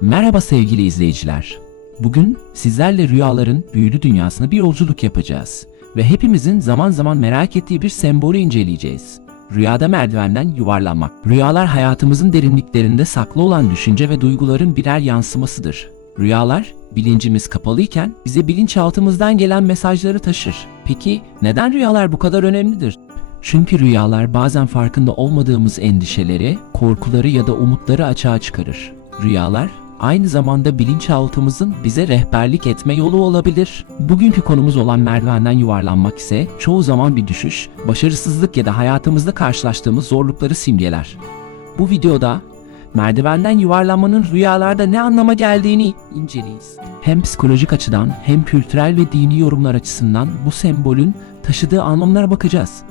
Merhaba sevgili izleyiciler. Bugün sizlerle rüyaların büyülü dünyasına bir yolculuk yapacağız ve hepimizin zaman zaman merak ettiği bir sembolü inceleyeceğiz. Rüyada merdivenden yuvarlanmak. Rüyalar hayatımızın derinliklerinde saklı olan düşünce ve duyguların birer yansımasıdır. Rüyalar bilincimiz kapalıyken bize bilinçaltımızdan gelen mesajları taşır. Peki neden rüyalar bu kadar önemlidir? Çünkü rüyalar bazen farkında olmadığımız endişeleri, korkuları ya da umutları açığa çıkarır. Rüyalar aynı zamanda bilinçaltımızın bize rehberlik etme yolu olabilir. Bugünkü konumuz olan merdivenden yuvarlanmak ise çoğu zaman bir düşüş, başarısızlık ya da hayatımızda karşılaştığımız zorlukları simgeler. Bu videoda merdivenden yuvarlanmanın rüyalarda ne anlama geldiğini inceleyiz. Hem psikolojik açıdan hem kültürel ve dini yorumlar açısından bu sembolün taşıdığı anlamlara bakacağız.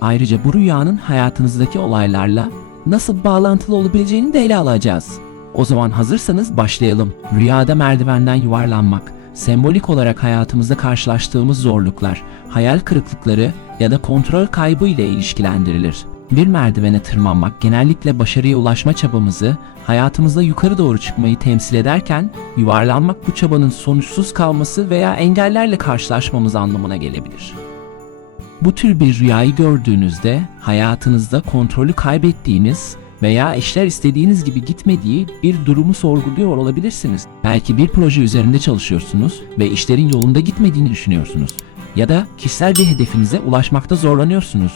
Ayrıca bu rüyanın hayatınızdaki olaylarla nasıl bağlantılı olabileceğini de ele alacağız. O zaman hazırsanız başlayalım. Rüyada merdivenden yuvarlanmak, sembolik olarak hayatımızda karşılaştığımız zorluklar, hayal kırıklıkları ya da kontrol kaybı ile ilişkilendirilir. Bir merdivene tırmanmak genellikle başarıya ulaşma çabamızı, hayatımızda yukarı doğru çıkmayı temsil ederken, yuvarlanmak bu çabanın sonuçsuz kalması veya engellerle karşılaşmamız anlamına gelebilir. Bu tür bir rüyayı gördüğünüzde hayatınızda kontrolü kaybettiğiniz veya işler istediğiniz gibi gitmediği bir durumu sorguluyor olabilirsiniz. Belki bir proje üzerinde çalışıyorsunuz ve işlerin yolunda gitmediğini düşünüyorsunuz. Ya da kişisel bir hedefinize ulaşmakta zorlanıyorsunuz.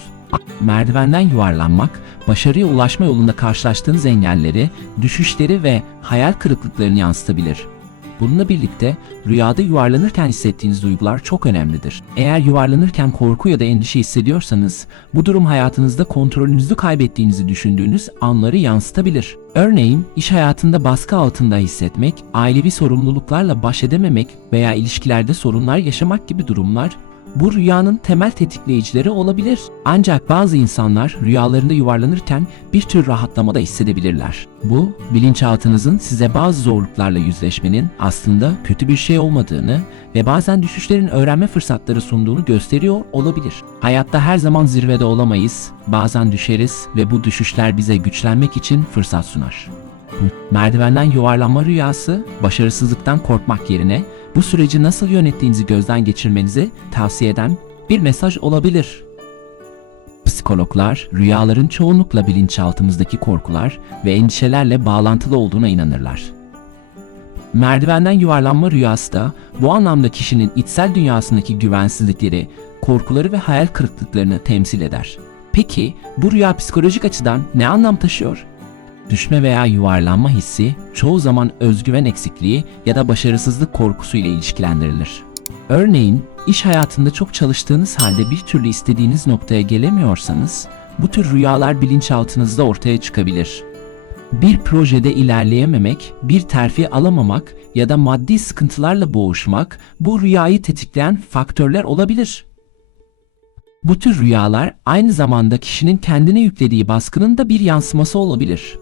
Merdivenden yuvarlanmak, başarıya ulaşma yolunda karşılaştığınız engelleri, düşüşleri ve hayal kırıklıklarını yansıtabilir. Bununla birlikte rüyada yuvarlanırken hissettiğiniz duygular çok önemlidir. Eğer yuvarlanırken korku ya da endişe hissediyorsanız, bu durum hayatınızda kontrolünüzü kaybettiğinizi düşündüğünüz anları yansıtabilir. Örneğin iş hayatında baskı altında hissetmek, ailevi sorumluluklarla baş edememek veya ilişkilerde sorunlar yaşamak gibi durumlar bu rüyanın temel tetikleyicileri olabilir. Ancak bazı insanlar rüyalarında yuvarlanırken bir tür rahatlamada hissedebilirler. Bu, bilinçaltınızın size bazı zorluklarla yüzleşmenin aslında kötü bir şey olmadığını ve bazen düşüşlerin öğrenme fırsatları sunduğunu gösteriyor olabilir. Hayatta her zaman zirvede olamayız, bazen düşeriz ve bu düşüşler bize güçlenmek için fırsat sunar. Merdivenden yuvarlanma rüyası, başarısızlıktan korkmak yerine bu süreci nasıl yönettiğinizi gözden geçirmenizi tavsiye eden bir mesaj olabilir. Psikologlar, rüyaların çoğunlukla bilinçaltımızdaki korkular ve endişelerle bağlantılı olduğuna inanırlar. Merdivenden yuvarlanma rüyası da bu anlamda kişinin içsel dünyasındaki güvensizlikleri, korkuları ve hayal kırıklıklarını temsil eder. Peki bu rüya psikolojik açıdan ne anlam taşıyor? Düşme veya yuvarlanma hissi çoğu zaman özgüven eksikliği ya da başarısızlık korkusu ile ilişkilendirilir. Örneğin iş hayatında çok çalıştığınız halde bir türlü istediğiniz noktaya gelemiyorsanız bu tür rüyalar bilinçaltınızda ortaya çıkabilir. Bir projede ilerleyememek, bir terfi alamamak ya da maddi sıkıntılarla boğuşmak bu rüyayı tetikleyen faktörler olabilir. Bu tür rüyalar aynı zamanda kişinin kendine yüklediği baskının da bir yansıması olabilir.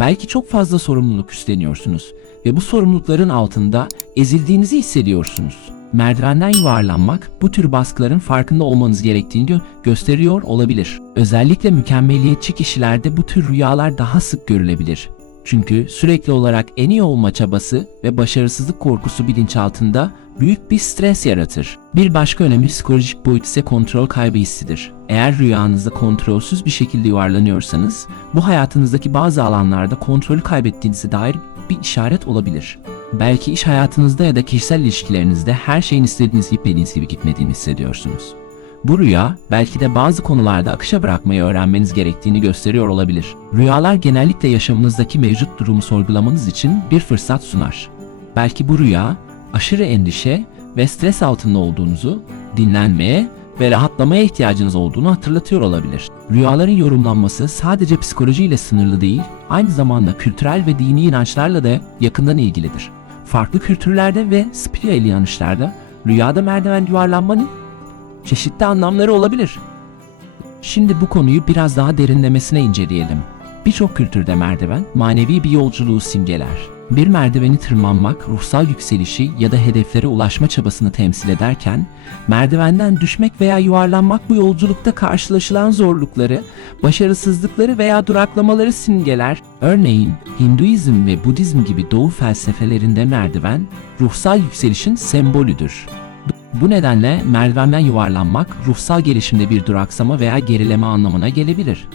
Belki çok fazla sorumluluk üstleniyorsunuz ve bu sorumlulukların altında ezildiğinizi hissediyorsunuz. Merdivenden yuvarlanmak bu tür baskıların farkında olmanız gerektiğini gö- gösteriyor olabilir. Özellikle mükemmeliyetçi kişilerde bu tür rüyalar daha sık görülebilir. Çünkü sürekli olarak en iyi olma çabası ve başarısızlık korkusu bilinçaltında büyük bir stres yaratır. Bir başka önemli psikolojik boyut ise kontrol kaybı hissidir. Eğer rüyanızda kontrolsüz bir şekilde yuvarlanıyorsanız, bu hayatınızdaki bazı alanlarda kontrolü kaybettiğinize dair bir işaret olabilir. Belki iş hayatınızda ya da kişisel ilişkilerinizde her şeyin istediğiniz gibi istediğiniz gibi gitmediğini hissediyorsunuz. Bu rüya belki de bazı konularda akışa bırakmayı öğrenmeniz gerektiğini gösteriyor olabilir. Rüyalar genellikle yaşamınızdaki mevcut durumu sorgulamanız için bir fırsat sunar. Belki bu rüya aşırı endişe ve stres altında olduğunuzu, dinlenmeye ve rahatlamaya ihtiyacınız olduğunu hatırlatıyor olabilir. Rüyaların yorumlanması sadece psikolojiyle sınırlı değil, aynı zamanda kültürel ve dini inançlarla da yakından ilgilidir. Farklı kültürlerde ve spiritüel inanışlarda rüyada merdiven yuvarlanmanın çeşitli anlamları olabilir. Şimdi bu konuyu biraz daha derinlemesine inceleyelim. Birçok kültürde merdiven manevi bir yolculuğu simgeler. Bir merdiveni tırmanmak ruhsal yükselişi ya da hedeflere ulaşma çabasını temsil ederken, merdivenden düşmek veya yuvarlanmak bu yolculukta karşılaşılan zorlukları, başarısızlıkları veya duraklamaları simgeler. Örneğin Hinduizm ve Budizm gibi doğu felsefelerinde merdiven, ruhsal yükselişin sembolüdür. Bu nedenle merdivenden yuvarlanmak ruhsal gelişimde bir duraksama veya gerileme anlamına gelebilir.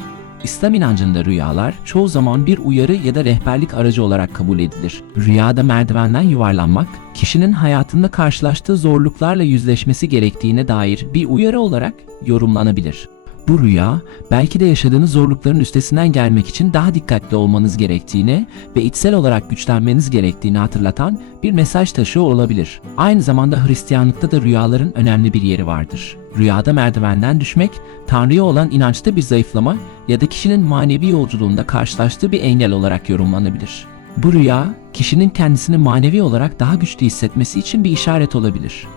İslam inancında rüyalar çoğu zaman bir uyarı ya da rehberlik aracı olarak kabul edilir. Rüyada merdivenden yuvarlanmak, kişinin hayatında karşılaştığı zorluklarla yüzleşmesi gerektiğine dair bir uyarı olarak yorumlanabilir. Bu rüya, belki de yaşadığınız zorlukların üstesinden gelmek için daha dikkatli olmanız gerektiğini ve içsel olarak güçlenmeniz gerektiğini hatırlatan bir mesaj taşıyor olabilir. Aynı zamanda Hristiyanlıkta da rüyaların önemli bir yeri vardır. Rüyada merdivenden düşmek, Tanrı'ya olan inançta bir zayıflama ya da kişinin manevi yolculuğunda karşılaştığı bir engel olarak yorumlanabilir. Bu rüya, kişinin kendisini manevi olarak daha güçlü hissetmesi için bir işaret olabilir.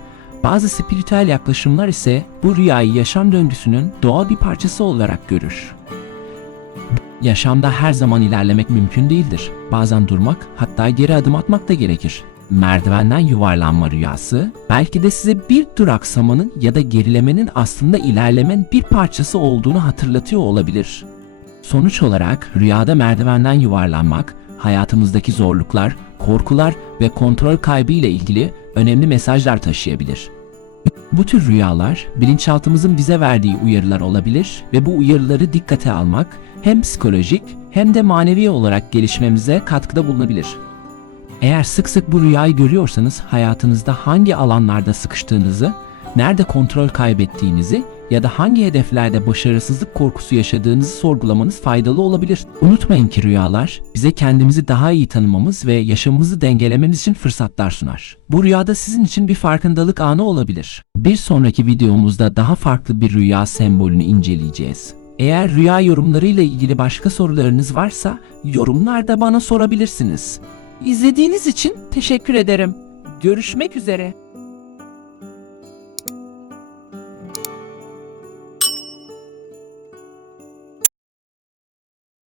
Bazı spiritüel yaklaşımlar ise bu rüyayı yaşam döngüsünün doğal bir parçası olarak görür. Yaşamda her zaman ilerlemek mümkün değildir. Bazen durmak, hatta geri adım atmak da gerekir. Merdivenden yuvarlanma rüyası, belki de size bir duraksamanın ya da gerilemenin aslında ilerlemenin bir parçası olduğunu hatırlatıyor olabilir. Sonuç olarak rüyada merdivenden yuvarlanmak, hayatımızdaki zorluklar, korkular ve kontrol kaybı ile ilgili önemli mesajlar taşıyabilir. Bu tür rüyalar bilinçaltımızın bize verdiği uyarılar olabilir ve bu uyarıları dikkate almak hem psikolojik hem de manevi olarak gelişmemize katkıda bulunabilir. Eğer sık sık bu rüyayı görüyorsanız hayatınızda hangi alanlarda sıkıştığınızı, nerede kontrol kaybettiğinizi ya da hangi hedeflerde başarısızlık korkusu yaşadığınızı sorgulamanız faydalı olabilir. Unutmayın ki rüyalar bize kendimizi daha iyi tanımamız ve yaşamımızı dengelememiz için fırsatlar sunar. Bu rüyada sizin için bir farkındalık anı olabilir. Bir sonraki videomuzda daha farklı bir rüya sembolünü inceleyeceğiz. Eğer rüya yorumlarıyla ilgili başka sorularınız varsa yorumlarda bana sorabilirsiniz. İzlediğiniz için teşekkür ederim. Görüşmek üzere.